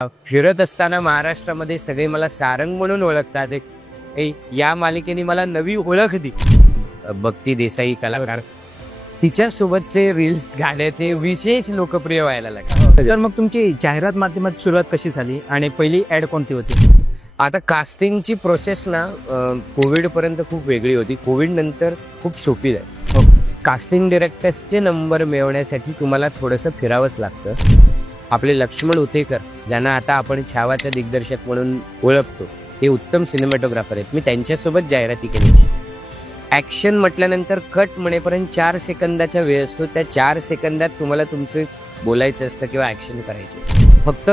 फिरत असताना महाराष्ट्रामध्ये सगळे मला सारंग म्हणून ओळखतात. या मालिकेने मला नवी ओळख दिली. भक्ती देसाई कलाकार, तिच्यासोबतचे रील्स गाण्याचे विशेष लोकप्रिय व्हायला लागले. तर मग तुमची जाहिरात माध्यमात सुरुवात कशी झाली आणि पहिली ऍड कोणती होती? आता कास्टिंगची प्रोसेस ना कोविड पर्यंत खूप वेगळी होती. कोविड नंतर खूप सोपी झाली. कास्टिंग डिरेक्टर्सचे नंबर मिळवण्यासाठी तुम्हाला थोडंसं फिरावंच लागतं. आपले लक्ष्मण उतेकर, ज्यांना आता आपण छावाचा दिग्दर्शक म्हणून ओळखतो, हे उत्तम सिनेमॅटोग्राफर आहेत. मी त्यांच्यासोबत जाहिराती केली. ॲक्शन म्हटल्यानंतर कट म्हणेपर्यंत 4 सेकंदाचा वेळ असतो. त्या 4 सेकंदात तुम्हाला तुमचं बोलायचं असतं किंवा ॲक्शन करायचं असतं. फक्त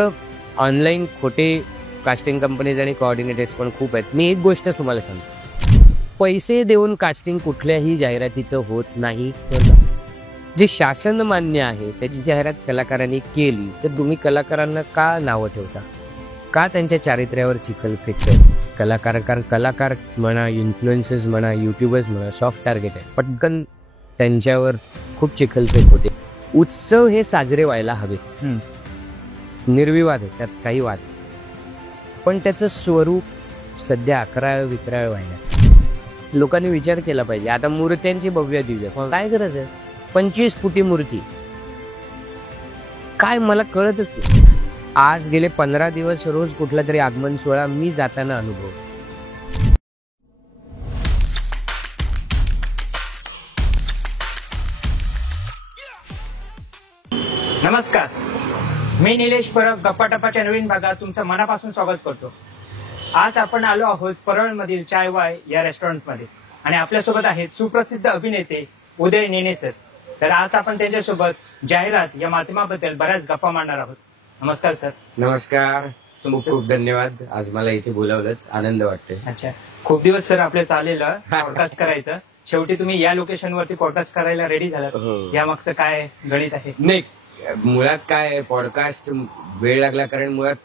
ऑनलाईन खोटे कास्टिंग कंपनीज आणि कोऑर्डिनेटर्स पण खूप आहेत. मी एक गोष्ट तुम्हाला सांगतो, पैसे देऊन कास्टिंग कुठल्याही जाहिरातीचं होत नाही. जे शासन मान्य आहे त्याची जाहिरात कलाकारांनी केली तर तुम्ही कलाकारांना का नावं ठेवता, का त्यांच्या चारित्र्यावर चिखल फेकतात? कलाकार म्हणा, इन्फ्लुएन्सर्स म्हणा, युट्यूबर्स म्हणा, सॉफ्ट टार्गेट आहे. पटकन त्यांच्यावर खूप चिखलफेक होते. उत्सव हे साजरे व्हायला हवेत, निर्विवाद आहे, त्यात काही वाद. पण त्याचं स्वरूप सध्या अकराळ विक्राळ व्हायला. लोकांनी विचार केला पाहिजे. आता मूर्त्यांची भव्य दिव्य काय गरज आहे? 25 फुटी मूर्ती काय, मला कळतच नाही. आज गेले 15 दिवस रोज कुठला तरी आगमन सोहळा मी जाताना अनुभव. नमस्कार, मी निलेश परब गप्पाटप्पाच्या नवीन भागात तुमचं मनापासून स्वागत करतो. आज आपण आलो आहोत परळमधील चाय वाय या रेस्टॉरंटमध्ये आणि आपल्यासोबत आहेत सुप्रसिद्ध अभिनेते उदय नेने सर. तर आज आपण त्यांच्यासोबत जाहिरात या माध्यमाबद्दल बऱ्याच गप्पा मांडणार आहोत. नमस्कार सर. नमस्कार, खूप खूप धन्यवाद. आज मला इथे बोलावलं, आनंद वाटतोय. अच्छा, खूप दिवस सर आपले चाललेलं पॉडकास्ट करायचं. शेवटी तुम्ही या लोकेशन वरती पॉडकास्ट करायला रेडी झालात. या मागचं काय गणित आहे? नाही, मुळात काय पॉडकास्ट वेळ लागला, कारण मुळात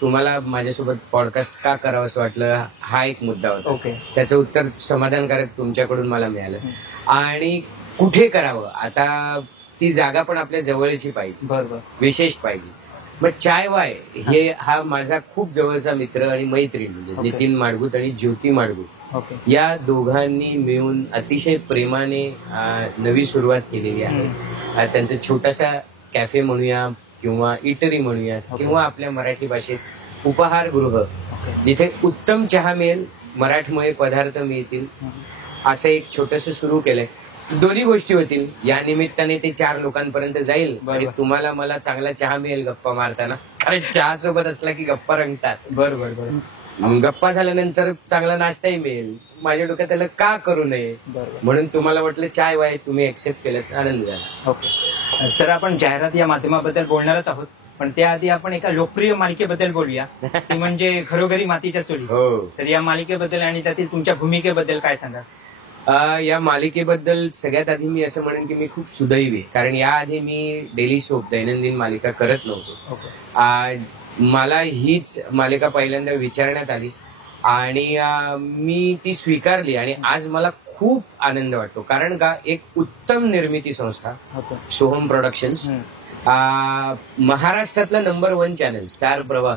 तुम्हाला माझ्यासोबत पॉडकास्ट का करावं असं वाटलं हा एक मुद्दा होता. ओके, त्याचं उत्तर समाधानकारक तुमच्याकडून मला मिळालं. आणि कुठे करावं, आता ती जागा पण आपल्या जवळची पाहिजे, बरोबर, विशेष पाहिजे. मग चाय वाय हे हा माझा खूप जवळचा मित्र आणि मैत्रीण म्हणजे नितीन माडगूत आणि ज्योती माडगूत या दोघांनी मिळून अतिशय प्रेमाने नवी सुरुवात केलेली आहे. त्यांचं छोटासा कॅफे म्हणूया किंवा इटरी म्हणूया किंवा आपल्या मराठी भाषेत उपहारगृह, जिथे उत्तम चहा मिळेल, मराठमय पदार्थ मिळतील, असं एक छोटस सुरू केलंय. दोन्ही गोष्टी होतील. या निमित्ताने ते 4 लोकांपर्यंत जाईल आणि तुम्हाला मला चांगला चहा मिळेल गप्पा मारताना, कारण चहा सोबत असला की गप्पा रंगतात. बरोबर. गप्पा झाल्यानंतर चांगला नाश्ताही मिळेल. माझ्या डोक्यात त्याला का करू नये, म्हणून तुम्हाला वाटलं चाय वाय, तुम्ही एक्सेप्ट केलं, आनंद झाला. ओके सर, आपण जाहिरात या माध्यमाबद्दल बोलणारच आहोत, पण त्याआधी आपण एका लोकप्रिय मालिकेबद्दल बोलूया, ती म्हणजे घरोघरी मातीच्या चुली. तर या मालिकेबद्दल आणि त्यातील तुमच्या भूमिकेबद्दल काय सांगा? या मालिकेबद्दल सगळ्यात आधी मी असं म्हणेन की मी खूप सुदैवी, कारण याआधी मी डेली सोप दैनंदिन मालिका करत नव्हतो. मला हीच मालिका पहिल्यांदा विचारण्यात आली आणि मी ती स्वीकारली आणि आज मला खूप आनंद वाटतो. कारण का, एक उत्तम निर्मिती संस्था सोहम प्रोडक्शन्स, महाराष्ट्रातलं नंबर 1 चॅनल स्टार प्रवाह,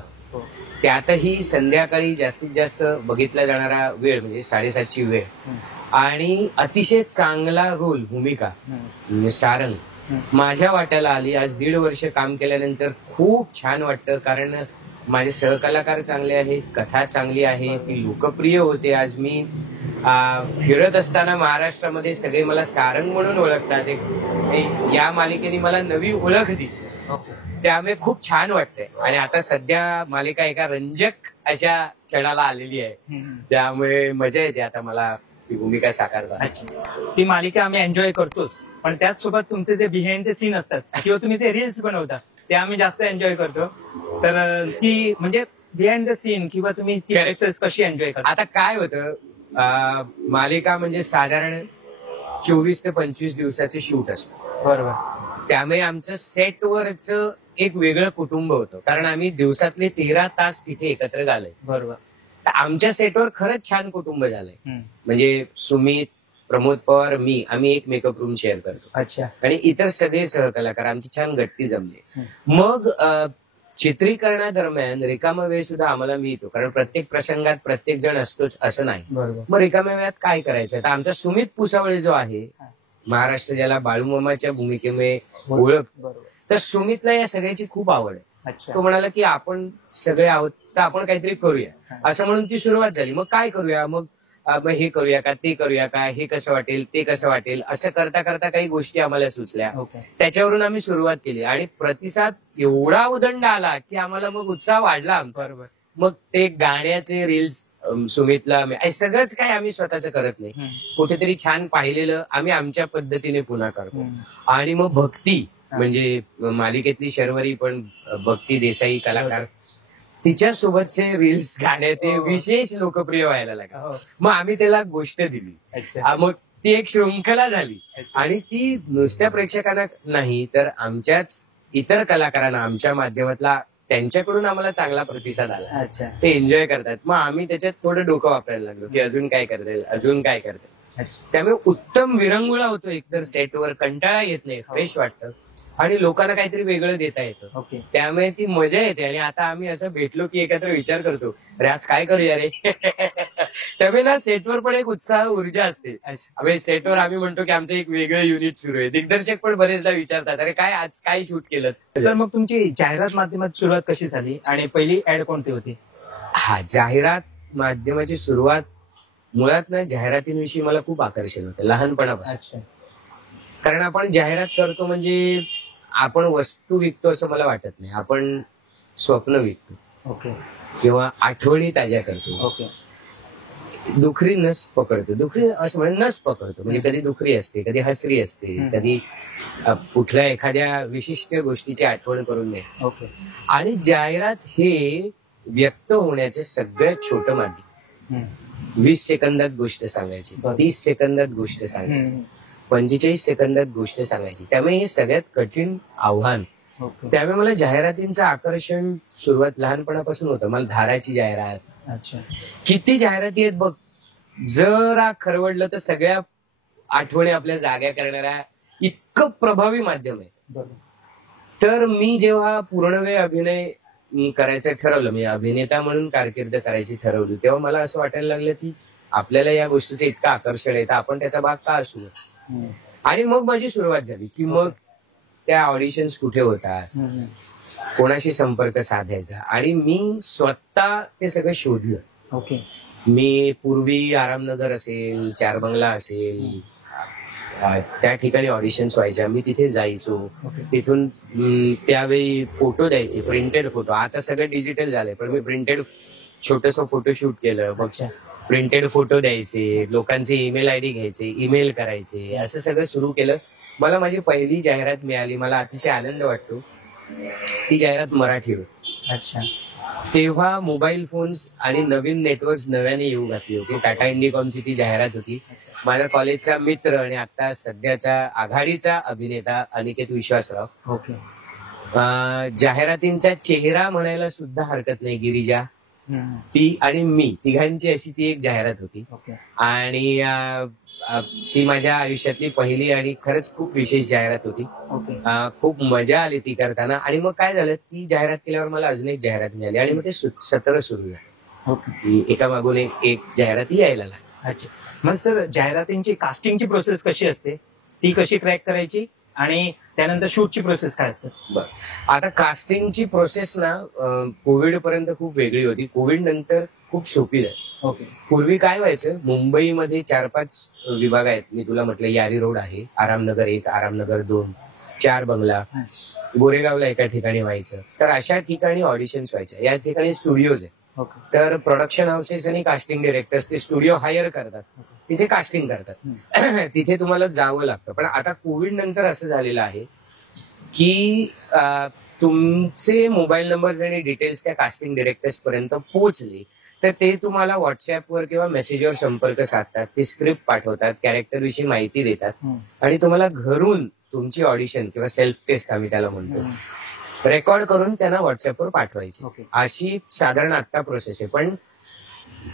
त्यातही संध्याकाळी जास्तीत जास्त बघितला जाणारा वेळ म्हणजे 7:30ची वेळ, आणि अतिशय चांगला रोल, भूमिका सारंग माझ्या वाट्याला आली. आज 1.5 वर्ष काम केल्यानंतर खूप छान वाटतं, कारण माझे सहकलाकार चांगले आहेत, कथा चांगली आहे, ती लोकप्रिय होते. आज मी फिरत असताना महाराष्ट्रामध्ये सगळे मला सारंग म्हणून ओळखतात. या मालिकेने मला नवी ओळख दिली, त्यामुळे खूप छान वाटतंय. आणि आता सध्या मालिका एका रंजक अशा क्षणाला आलेली आहे, त्यामुळे मजा येते आता मला ती भूमिका साकारता. ती मालिका आम्ही एन्जॉय करतोच, पण त्याच सोबत तुमचे जे बिहाइंड द सीन असतात किंवा तुम्ही जे रील्स बनवता ते आम्ही जास्त एन्जॉय करतो. तर ती म्हणजे बिहाइंड द सीन किंवा तुम्ही ती कॅरेक्टर्स कशी एन्जॉय करता? आता काय होतं, मालिका म्हणजे साधारण 24 ते 25 दिवसाचे शूट असतं, बरोबर. त्यामुळे आमचं सेटवरच एक वेगळं कुटुंब होतं, कारण आम्ही दिवसातले 13 तास तिथे एकत्र झालोय. बरोबर. आमच्या सेटवर खरंच छान कुटुंब झालंय. म्हणजे सुमित, प्रमोद पवार, मी, आम्ही एक मेकअप रूम शेअर करतो. अच्छा. आणि इतर सगळे सहकलाकार, आमची छान गट्टी जमली. मग चित्रीकरणादरम्यान रिकामा वेळ सुद्धा आम्हाला मिळतो, कारण प्रत्येक प्रसंगात प्रत्येक जण असतोच असं नाही. बरोबर. मग रिकाम्या वेळात काय करायचं, तर आमचा सुमित पुसावळे जो आहे, महाराष्ट्र ज्याला बाळूमामाच्या भूमिकेमुळे ओळख, बरोबर. तर सुमितला या सगळ्याची खूप आवड आहे. अच्छा. तो म्हणाला की आपण सगळे आहोत तर आपण काहीतरी करूया, असं म्हणून ती सुरुवात झाली. मग काय करूया, मग हे करूया का, ते करूया का, हे कसं वाटेल, ते कसं वाटेल, असं करता करता काही गोष्टी आम्हाला सुचल्या. ओके. त्याच्यावरून आम्ही सुरुवात केली आणि प्रतिसाद एवढा उदंड आला की आम्हाला मग उत्साह वाढला आमचा. बरोबर. मग ते गाण्याचे रील्स सुमितला सगळंच काय आम्ही स्वतःच करत नाही, कुठेतरी छान पाहिलेलं आम्ही आमच्या पद्धतीने पुन्हा करतो. आणि मग भक्ती म्हणजे मालिकेतली शर्वरी पण भक्ती देसाई कलाकार, तिच्या सोबतचे रील्स गाण्याचे विशेष लोकप्रिय व्हायला लागले. मग आम्ही त्याला गोष्ट दिली. अच्छा. मग ती एक शृंखला झाली अच्छा. आणि ती नुसत्या प्रेक्षकांना नाही तर आमच्याच इतर कलाकारांना आमच्या माध्यमातला त्यांच्याकडून आम्हाला चांगला प्रतिसाद आला. अच्छा. ते एन्जॉय करतात. मग आम्ही त्याच्यात थोडं डोकं वापरायला लागलो की अजून काय करता येईल, अजून काय करता येईल. अच्छा. त्यामुळे उत्तम विरंगुळा होतो, एकतर सेटवर कंटाळा येत नाही, फ्रेश वाटतं आणि लोकांना काहीतरी वेगळं देता येतं. ओके. त्यामुळे ती मजा येते. आणि आता आम्ही असं भेटलो की एकत्र विचार करतो, अरे आज काय करूया रे. त्यामुळे ना सेटवर पण एक उत्साह, ऊर्जा असते. आम्ही सेटवर आम्ही म्हणतो की आमचं एक वेगळं युनिट सुरू आहे. दिग्दर्शक पण बरेचदा विचारतात, अरे काय आज काय शूट केलं. सर, मग तुमची जाहिरात माध्यमात सुरुवात कशी झाली आणि पहिली ऍड कोणती होती? हा, जाहिरात माध्यमाची सुरुवात मुळात ना जाहिरातींविषयी मला खूप आकर्षण होतं लहानपणापासून. अच्छा. कारण आपण जाहिरात करतो म्हणजे आपण वस्तू विकतो असं मला वाटत नाही, आपण स्वप्न विकतो. ओके. किंवा आठवणी ताज्या करतो. ओके. दुखरी नस पकडतो, दुखरी असं म्हणजे नस पकडतो, म्हणजे कधी दुखरी असते, कधी हसरी असते, कधी कुठल्या एखाद्या विशिष्ट गोष्टीची आठवण करून दे. ओके. आणि जाहिरात हे व्यक्त होण्याचे सगळ्यात छोटं माध्यम. 20 सेकंदात गोष्ट सांगायची, 30 सेकंदात गोष्ट सांगायची, 45 सेकंदात गोष्ट सांगायची. त्यामुळे हे सगळ्यात कठीण आव्हान. त्यामुळे मला जाहिरातींचं आकर्षण सुरुवात लहानपणापासून होतं. मला धाराची जाहिरात, अच्छा, किती जाहिराती आहेत बघ, जरा खरवडलं तर सगळ्या आठवणी आपल्या जाग्या करणाऱ्या इतकं प्रभावी माध्यम आहे. तर मी जेव्हा पूर्णवेळ अभिनय करायचं ठरवलं, म्हणजे अभिनेता म्हणून कारकीर्द करायची ठरवली, तेव्हा मला असं वाटायला लागलं की आपल्याला या गोष्टीचं इतकं आकर्षण आहे तर आपण त्याचा भाग का असू. आणि मग माझी सुरुवात झाली की मग त्या ऑडिशन्स कुठे होतात, कोणाशी संपर्क साधायचा, आणि मी स्वतः ते सगळं शोधलं. ओके. मी पूर्वी आरामनगर असेल, चार बंगला असेल, त्या ठिकाणी ऑडिशन्स व्हायच्या, मी तिथे जायचो. तिथून त्यावेळी फोटो द्यायचे, प्रिंटेड फोटो. आता सगळं डिजिटल झालंय, पण मी प्रिंटेड छोटस फोटोशूट केलं. मग प्रिंटेड फोटो द्यायचे, लोकांचे ईमेल आयडी घ्यायचे, ईमेल करायचे, असं सगळं सुरू केलं. मला माझी पहिली जाहिरात मिळाली, मला अतिशय आनंद वाटतो. ती जाहिरात मराठीवर. अच्छा. तेव्हा मोबाईल फोन्स आणि नवीन नेटवर्क्स नव्याने येऊ घातली होती. टाटा इंडिकॉमची ती जाहिरात होती. माझ्या कॉलेजचा मित्र आणि आता सध्याचा आघाडीचा अभिनेता अनिकेत विश्वासराव. ओके. जाहिरातींचा चेहरा म्हणायला सुद्धा हरकत नाही, गिरिजा, ती आणि मी तिघांची अशी ती एक जाहिरात होती. आणि ती माझ्या आयुष्यातली पहिली आणि खरंच खूप विशेष जाहिरात होती. खूप मजा आली ती करताना. आणि मग काय झालं, ती जाहिरात केल्यावर मला अजून एक जाहिरात मिळाली आणि मग ते सत्र सुरू झालं. एका मागून एक जाहिराती यायला लागली. अच्छा. मग सर, जाहिरातींची कास्टिंगची प्रोसेस कशी असते, ती कशी क्रॅक करायची, आणि त्यानंतर शूटची प्रोसेस काय असते? बरं, आता कास्टिंगची प्रोसेस ना कोविड पर्यंत खूप वेगळी होती. कोविड नंतर खूप सोपी झाली. ओके. पूर्वी काय व्हायचं, मुंबईमध्ये 4-5 विभाग आहेत. मी तुला म्हटलं यारी रोड आहे, आरामनगर 1, आरामनगर 2, चार बंगला, गोरेगावला एका ठिकाणी व्हायचं. तर अशा ठिकाणी ऑडिशन्स व्हायच्या. या ठिकाणी स्टुडिओज आहेत. तर प्रोडक्शन हाऊसेस आणि कास्टिंग डिरेक्टर्स ते स्टुडिओ हायर करतात, तिथे कास्टिंग करतात. तिथे तुम्हाला जावं लागतं. पण आता कोविड नंतर असं झालेलं आहे की तुमचे मोबाईल नंबर्स आणि डिटेल्स त्या कास्टिंग डिरेक्टर्स पर्यंत पोहोचले तर ते तुम्हाला व्हॉट्सअपवर किंवा मेसेजवर संपर्क साधतात, ते स्क्रिप्ट पाठवतात, कॅरेक्टर विषयी माहिती देतात आणि तुम्हाला घरून तुमची ऑडिशन किंवा सेल्फ टेस्ट आम्ही त्याला म्हणतो, रेकॉर्ड करून त्यांना व्हॉट्सअपवर पाठवायची. अशी साधारण आता प्रोसेस आहे. पण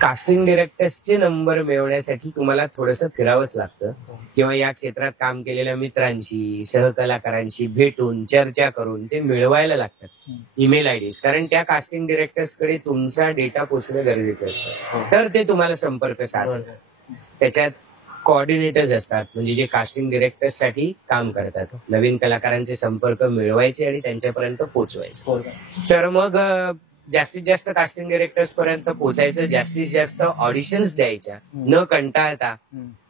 कास्टिंग डिरेक्टर्सचे नंबर मिळवण्यासाठी तुम्हाला थोडंसं फिरावंच लागतं किंवा या क्षेत्रात काम केलेल्या मित्रांशी सहकलाकारांशी भेटून चर्चा करून ते मिळवायला लागतात ईमेल आयडीज. कारण त्या कास्टिंग डिरेक्टर्सकडे तुमचा डेटा पोचणं गरजेचं असतं, तर ते तुम्हाला संपर्क साधतात. त्याच्यात कोऑर्डिनेटर्स असतात, म्हणजे जे कास्टिंग डिरेक्टर्स साठी काम करतात. नवीन कलाकारांचे संपर्क मिळवायचे आणि त्यांच्यापर्यंत पोहोचवायचे. तर मग जास्तीत जास्त कास्टिंग डिरेक्टर्स पर्यंत पोहोचायचं, जास्तीत जास्त ऑडिशन्स द्यायच्या न कंटाळता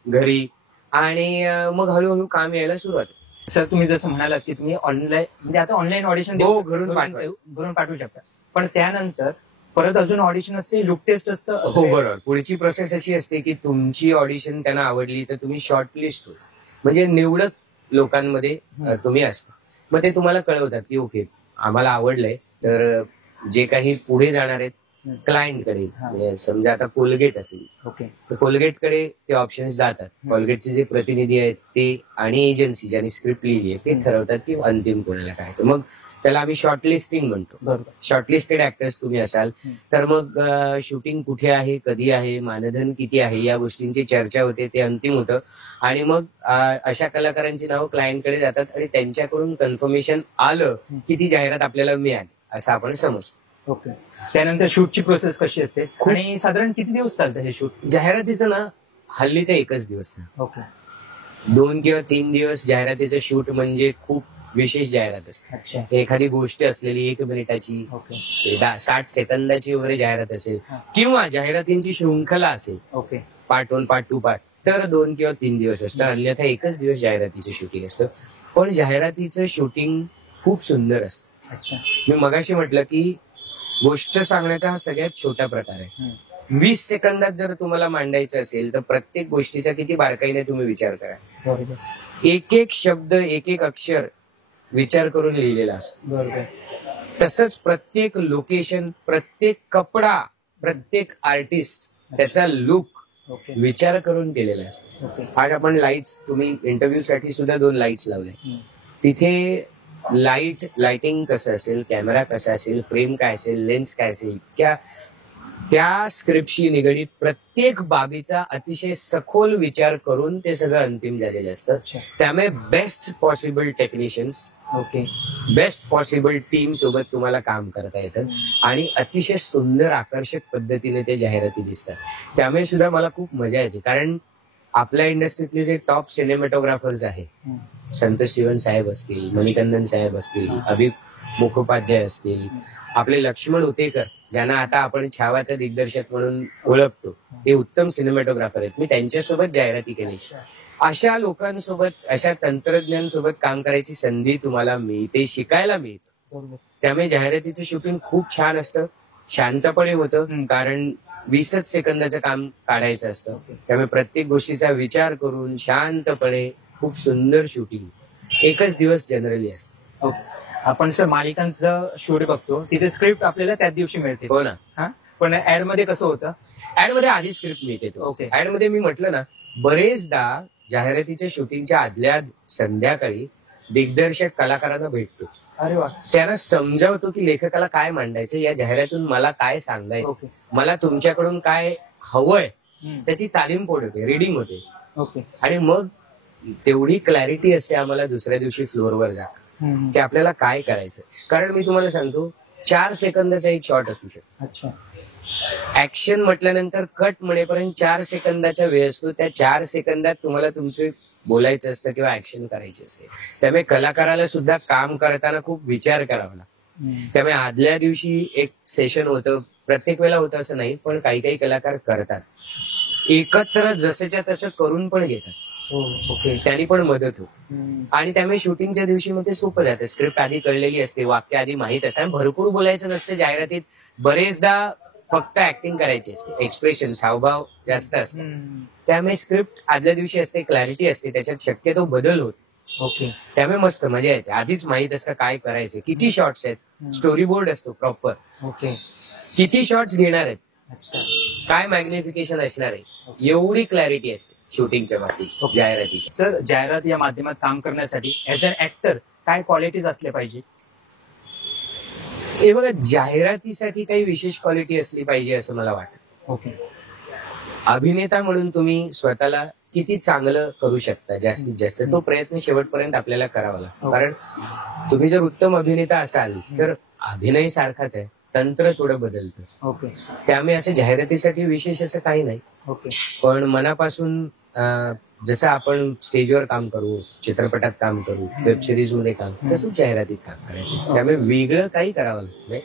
घरी, आणि मग हळूहळू काम यायला सुरुवात. सर तुम्ही जसं म्हणालात की तुम्ही ऑनलाईन म्हणजे आता ऑनलाईन ऑडिशन घरून पाठवू शकता, पण त्यानंतर परत अजून ऑडिशन असते, लुक टेस्ट असतं. हो बरोबर. पुढची प्रोसेस अशी असते की तुमची ऑडिशन त्यांना आवडली तर तुम्ही शॉर्टलिस्ट होता, म्हणजे निवडक लोकांमध्ये तुम्ही असता. मग ते तुम्हाला कळवतात की ओके आम्हाला आवडलंय, तर जे काही पुढे जाणार आहेत क्लायंटकडे, म्हणजे समजा आता कोलगेट असेल तर कोलगेटकडे ते ऑप्शन्स जातात. कोलगेटचे जे प्रतिनिधी आहेत ते आणि एजन्सी ज्यांनी स्क्रिप्ट लिहिली आहे ते ठरवतात की अंतिम कोणाला करायचं. मग त्याला आम्ही शॉर्टलिस्टिंग म्हणतो. शॉर्टलिस्टेड ऍक्टर्स तुम्ही असाल तर मग शूटिंग कुठे आहे, कधी आहे, मानधन किती आहे, या गोष्टींची चर्चा होते, ते अंतिम होतं. आणि मग अशा कलाकारांची नावं क्लायंटकडे जातात आणि त्यांच्याकडून कन्फर्मेशन आलं की ती जाहिरात आपल्याला मिळाली असं आपण समजतो. ओके. त्यानंतर शूटची प्रोसेस कशी असते आणि साधारण किती दिवस चालतं हे शूट? जाहिरातीचं ना हल्ली तर एकच दिवस. ओके. 2 किंवा 3 दिवस जाहिरातीचं शूट म्हणजे खूप विशेष जाहिरात असते. अच्छा. एखादी गोष्ट असलेली 1 मिनिटाची, 60 सेकंदाची वगैरे जाहिरात असेल किंवा जाहिरातींची शृंखला असेल, ओके, पार्ट 1 पार्ट 2 पार्ट, तर 2 किंवा 3 दिवस असतं. अन्यथा एकच दिवस जाहिरातीचं शूटिंग असतं. पण जाहिरातीचं शूटिंग खूप सुंदर असतं. अच्छा. मी मगाशी म्हटलं की गोष्ट सांगण्याचा हा सगळ्यात छोटा प्रकार आहे. 20 सेकंदात जर तुम्हाला मांडायचं असेल तर प्रत्येक गोष्टीचा किती बारकाईने तुम्ही विचार करा. एक एक शब्द, एक एक अक्षर विचार करून लिहिलेला असतो. तसंच प्रत्येक लोकेशन, प्रत्येक कपडा, प्रत्येक आर्टिस्ट, त्याचा लुक विचार करून केलेला असतो. आज आपण लाईट्स, तुम्ही इंटरव्ह्यू साठी सुद्धा 2 लाईट्स लावले. तिथे लाइटिंग कसं असेल, कॅमेरा कसा असेल, फ्रेम काय असेल, लेन्स काय असेल, त्या स्क्रिप्टशी निगडीत प्रत्येक बाबीचा अतिशय सखोल विचार करून ते सगळं अंतिम झालेलं असतं. त्यामुळे best possible technicians, best possible team सोबत तुम्हाला काम करता येतं आणि अतिशय सुंदर आकर्षक पद्धतीने ते जाहिराती दिसतात. त्यामुळे सुद्धा मला खूप मजा येते, कारण आपल्या इंडस्ट्रीतले जे टॉप सिनेमॅटोग्राफर्स आहेत, संतोष शिवन साहेब असतील, मणिकंदन साहेब असतील, अभिक मुखोपाध्याय असतील, आपले लक्ष्मण उतेकर ज्यांना आता आपण छावाचं दिग्दर्शक म्हणून ओळखतो, ते उत्तम सिनेमॅटोग्राफर आहेत. मी त्यांच्यासोबत जाहिराती केली. अशा लोकांसोबत, अशा तंत्रज्ञांसोबत काम करायची संधी तुम्हाला मिळते, शिकायला मिळतं. त्यामुळे जाहिरातीचं शूटिंग खूप छान असतं, शांतपणे होतं, कारण 20च सेकंदाचं काम काढायचं असतं. त्यामुळे प्रत्येक गोष्टीचा विचार करून शांतपणे खूप सुंदर शूटिंग एकच दिवस जनरली असतं. आपण सर मालिकांचं शूट बघतो, तिथे स्क्रिप्ट आपल्याला त्याच दिवशी मिळते. हो ना. पण ऍड मध्ये कसं होतं? ऍड मध्ये आधी स्क्रिप्ट मिळते. ओके. ऍड मध्ये मी म्हटलं ना, बरेचदा जाहिरातीच्या शूटिंगच्या आदल्या संध्याकाळी दिग्दर्शक कलाकारांना भेटतो. अरे वा. त्यांना समजावतो की लेखकाला काय मांडायचं, या जाहिरातून मला काय सांगायचं, मला तुमच्याकडून काय हवंय, त्याची तालीम होते, रिडिंग होते. ओके. आणि मग तेवढी क्लॅरिटी असते आम्हाला दुसऱ्या दिवशी फ्लोअरवर जा की आपल्याला काय करायचं. कारण मी तुम्हाला सांगतो, 4 सेकंदाचा एक शॉट असू शकतो. अच्छा. ऍक्शन म्हटल्यानंतर कट म्हणेपर्यंत 4 सेकंदाचा वेळ असतो. त्या 4 सेकंदात तुम्हाला तुमचं बोलायचं असतं किंवा ऍक्शन करायची असते. त्यामुळे कलाकाराला सुद्धा काम करताना खूप विचार करावा लागतो. त्यामुळे आदल्या दिवशी एक सेशन होतं, प्रत्येक वेळेला होतं असं नाही, पण काही काही कलाकार करतात एकत्र, जसंच्या तसं करून पण घेतात. ओके. त्यांनी पण मदत हो. आणि त्यामुळे शूटिंगच्या दिवशी मग ते सोपं जातं. स्क्रिप्ट आधी कळलेली असते, वाक्य आधी माहित असते, भरपूर बोलायचं नसतं जाहिरातीत. बरेचदा फक्त ऍक्टिंग करायची असते, एक्सप्रेशन, हावभाव जास्त असतात. त्यामुळे स्क्रिप्ट आदल्या दिवशी असते, क्लॅरिटी असते, त्याच्यात शक्यतो बदल होत. ओके. त्यामुळे मस्त मजा येते. आधीच माहित असतं काय करायचं, किती शॉट्स आहेत, स्टोरी बोर्ड असतो प्रॉपर. ओके. किती शॉट्स घेणार आहेत, काय मॅग्निफिकेशन असणार आहे, एवढी क्लॅरिटी असते शूटिंगच्या बाबतीत जाहिरातीची. सर, जाहिरात या माध्यमात काम करण्यासाठी ऍज अ ऍक्टर काय क्वालिटीज असल्या पाहिजे? हे बघा, जाहिरातीसाठी काही विशेष क्वालिटी असली पाहिजे असं मला वाटतं. ओके. अभिनेता म्हणून तुम्ही स्वतःला किती चांगलं करू शकता जास्तीत जास्त तो प्रयत्न शेवटपर्यंत आपल्याला करावा लागतो. कारण तुम्ही जर उत्तम अभिनेता असाल तर अभिनय सारखाच आहे, तंत्र थोडं बदलतं. ओके. त्यामुळे असं जाहिरातीसाठी विशेष असं काही नाही. ओके. पण मनापासून जसं आपण स्टेजवर काम करू, चित्रपटात काम करू, वेब सिरीज मध्ये काम करू, तसंच जाहिरातीत काम करायचं. त्यामुळे वेगळं काही करावं लागत नाही.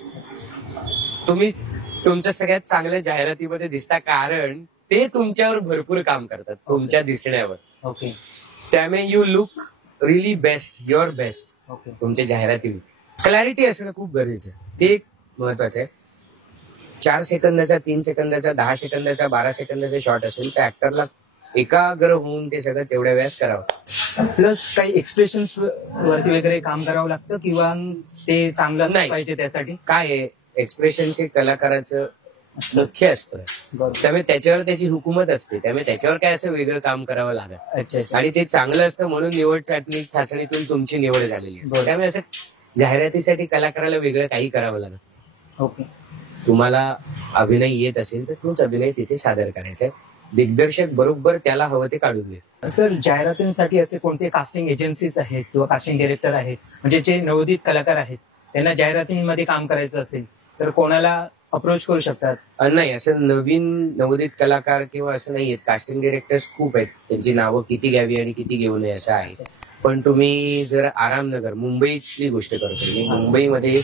तुम्ही तुमच्या सगळ्यात चांगल्या जाहिरातीमध्ये दिसता कारण ते तुमच्यावर भरपूर काम करतात, तुमच्या दिसण्यावर. ओके. त्यामुळे you look relief best, your best. Okay. तुमच्या जाहिरातीमध्ये क्लॅरिटी असणं खूप गरजेचं आहे. ते एक महत्वाचं आहे. 4 सेकंदाचा, 3 सेकंदाचा, 10 सेकंदाचा, 12 सेकंदाचा शॉट असेल तर ऍक्टरला एकाग्र होऊन ते सगळं तेवढ्या वेळात करावं. प्लस काही एक्सप्रेशन वरती वगैरे काम करावं लागतं किंवा ते चांगलं असलं नाही. पाहिजे त्यासाठी. काय आहे, एक्सप्रेशन हे कलाकाराचं मुख्य असतं. बरोबर. त्यामुळे त्याच्यावर त्याची हुकूमत असते. त्यामुळे त्याच्यावर काय असं वेगळं काम करावं लागत. अच्छा. अच्छा. आणि ते चांगलं असतं म्हणून निवड चाचणीतून तुमची निवड झालेली असते. बरोबर. त्यामुळे असं जाहिरातीसाठी कलाकाराला वेगळं काही करावं लागत. ओके. तुम्हाला अभिनय येत असेल तर तोच अभिनय तिथे सादर करायचा आहे. दिग्दर्शक बरोबर त्याला हवं ते काढून देत. सर, जाहिरातींसाठी असे कोणते कास्टिंग एजन्सीज आहेत किंवा कास्टिंग डिरेक्टर आहेत म्हणजे जे नवोदित कलाकार आहेत त्यांना जाहिरातींमध्ये काम करायचं असेल तर कोणाला अप्रोच करू शकतात? नाही, असं नवीन नवोदित कलाकार किंवा असं नाही आहेत. कास्टिंग डिरेक्टर्स खूप आहेत, त्यांची नावं किती घ्यावी आणि किती घेऊ नये असं आहे. पण तुम्ही जर आरामनगर, मुंबईची गोष्ट करतो मी, मुंबईमध्ये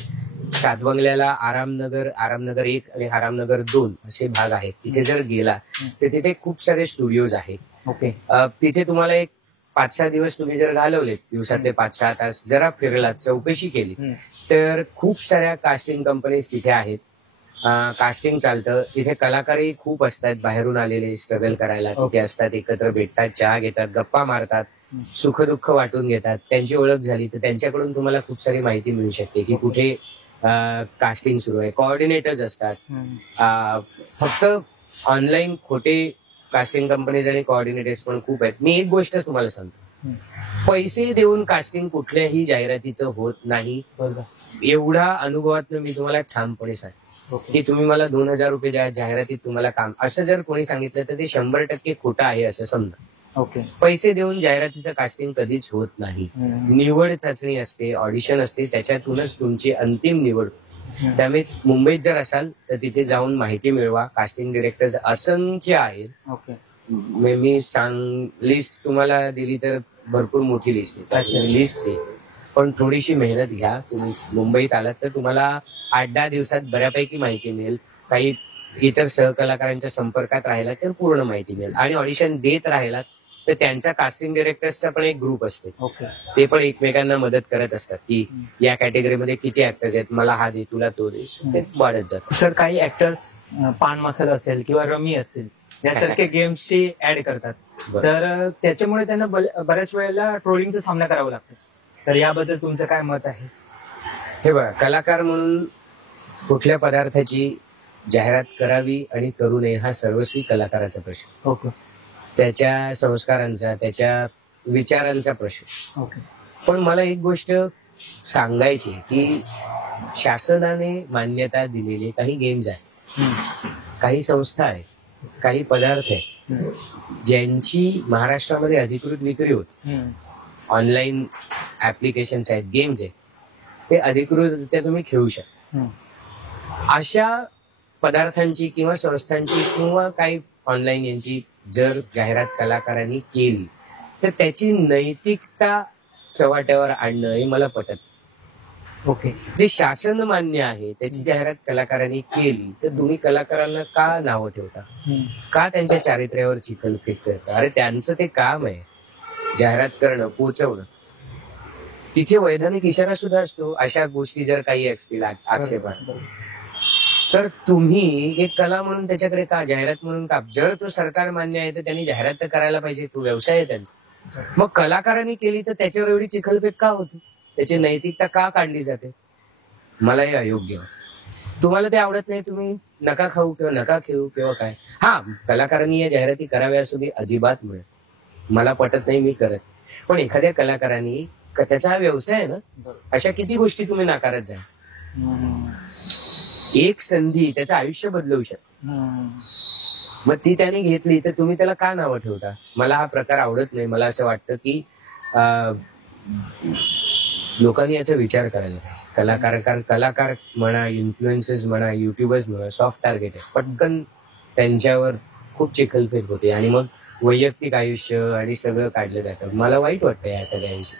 सातबंगल्याला आरामनगर 1 आणि आरामनगर 2 असे भाग आहेत. तिथे जर गेला तर तिथे खूप सारे स्टुडिओज आहेत. ओके. तिथे तुम्हाला एक 5-6 दिवस तुम्ही जर घालवलेत, दिवसातले 5-6 तास जरा फिरलात, चौकशी केली तर खूप साऱ्या कास्टिंग कंपनीज तिथे आहेत. कास्टिंग चालतं तिथे. कलाकारही खूप असतात बाहेरून आलेले स्ट्रगल करायला. तिथे असतात, एकत्र भेटतात, चहा घेतात, गप्पा मारतात, सुख दुःख वाटून घेतात. त्यांची ओळख झाली तर त्यांच्याकडून तुम्हाला खूप सारी माहिती मिळू शकते की कुठे कास्टिंग सुरू आहे. कोऑर्डिनेटर्स असतात. फक्त ऑनलाईन खोटे कास्टिंग कंपनीज आणि कोऑर्डिनेटर्स पण खूप आहेत. मी एक गोष्टच तुम्हाला सांगतो, पैसे देऊन कास्टिंग कुठल्याही जाहिरातीचं होत नाही. एवढा अनुभवातनं मी तुम्हाला ठामपणे सांगतो की तुम्ही मला 2000 रुपये द्या, जाहिरातीत तुम्हाला काम, असं जर कोणी सांगितलं तर ते 100% खोटं आहे असं समजा. ओके. पैसे देऊन जाहिरातीचं कास्टिंग कधीच होत नाही. निवड चाचणी असते, ऑडिशन असते, त्याच्यातूनच तुमची अंतिम निवड. त्यामुळे मुंबईत जर असाल तर तिथे जाऊन माहिती मिळवा. कास्टिंग डिरेक्टर्स असंख्य आहेत. ओके. मी लिस्ट तुम्हाला दिली तर भरपूर मोठी लिस्ट आहे. लिस्ट आहे, पण थोडीशी मेहनत घ्या. तुम्ही मुंबईत आलात तर तुम्हाला 8-10 दिवसात बऱ्यापैकी माहिती मिळेल. काही इतर सहकलाकारांच्या संपर्कात राहिला तर पूर्ण माहिती मिळेल. आणि ऑडिशन देत राहिलात तर त्यांचा कास्टिंग डिरेक्टर्सचा पण एक ग्रुप असते. ओके. ते पण एकमेकांना मदत करत असतात की या कॅटेगरीमध्ये किती ऍक्टर्स आहेत, मला हा दे, तुला तो दे. ते वाढत जात. सर, काही ऍक्टर्स पान मसाला असेल किंवा रमी असेल यासारखे गेम्सची ऍड करतात, तर त्याच्यामुळे त्यांना बऱ्याच वेळेला ट्रोलिंगचा सामना करावा लागतो. तर याबद्दल तुमचं काय मत आहे? हे बघा, कलाकार म्हणून कुठल्या पदार्थाची जाहिरात करावी आणि करू नये हा सर्वस्वी कलाकाराचा प्रश्न. ओके. त्याच्या संस्कारांचा, त्याच्या विचारांचा प्रश्न. ओके. पण मला एक गोष्ट सांगायची की शासनाने मान्यता दिलेले काही गेम्स आहेत, काही संस्था आहेत, काही पदार्थ आहेत ज्यांची महाराष्ट्रामध्ये अधिकृत विक्री होते. ऑनलाईन ऍप्लिकेशन्स आहेत, गेम्स आहेत, ते अधिकृतरित्या तुम्ही खेळू शकता. अशा पदार्थांची किंवा संस्थांची किंवा काही ऑनलाईन यांची जर जाहिरात कलाकारांनी केली तर त्याची नैतिकता चव्हाट्यावर आणणं हे मला पटत. ओके. जे शासन मान्य आहे त्याची जाहिरात कलाकारांनी केली तर तुम्ही कलाकारांना का नावं ठेवता, का त्यांच्या चारित्र्यावर चिखलफेक करता? अरे त्यांचं ते काम आहे जाहिरात करणं, पोचवणं. तिथे वैधानिक इशारा सुद्धा असतो अशा गोष्टी जर काही असतील आक्षेपार्ह, तर तुम्ही एक कला म्हणून त्याच्याकडे का, जाहिरात म्हणून का? जर तो सरकार मान्य आहे तर त्यांनी जाहिरात तर करायला पाहिजे, तो व्यवसाय आहे त्यांचा. मग कलाकारांनी केली तर त्याच्यावर एवढी चिखलफेक का होती, त्याची नैतिकता का काढली जाते? मला हे अयोग्य. तुम्हाला ते आवडत नाही, तुम्ही नका खाऊ किंवा नका खेळू किंवा काय. हा, कलाकारांनी या जाहिराती कराव्या असू दे, अजिबात मिळत, मला पटत नाही, मी करत. पण एखाद्या कलाकारांनी, त्याचा हा व्यवसाय आहे ना, अशा किती गोष्टी तुम्ही नाकारत जा. एक संधी त्याचं आयुष्य बदलवू शकते. मग ती त्याने घेतली तर तुम्ही त्याला का नावं ठेवता? मला हा प्रकार आवडत नाही. मला असं वाटतं की लोकांनी याचा विचार करायला पाहिजे. कलाकार म्हणा, इन्फ्लुएन्सर्स म्हणा, युट्यूबर्स म्हणा, सॉफ्ट टार्गेट आहे. पटकन त्यांच्यावर खूप चिखलफेक होते आणि मग वैयक्तिक आयुष्य आणि सगळं काढलं जातं. मला वाईट वाटतं या सगळ्यांशी.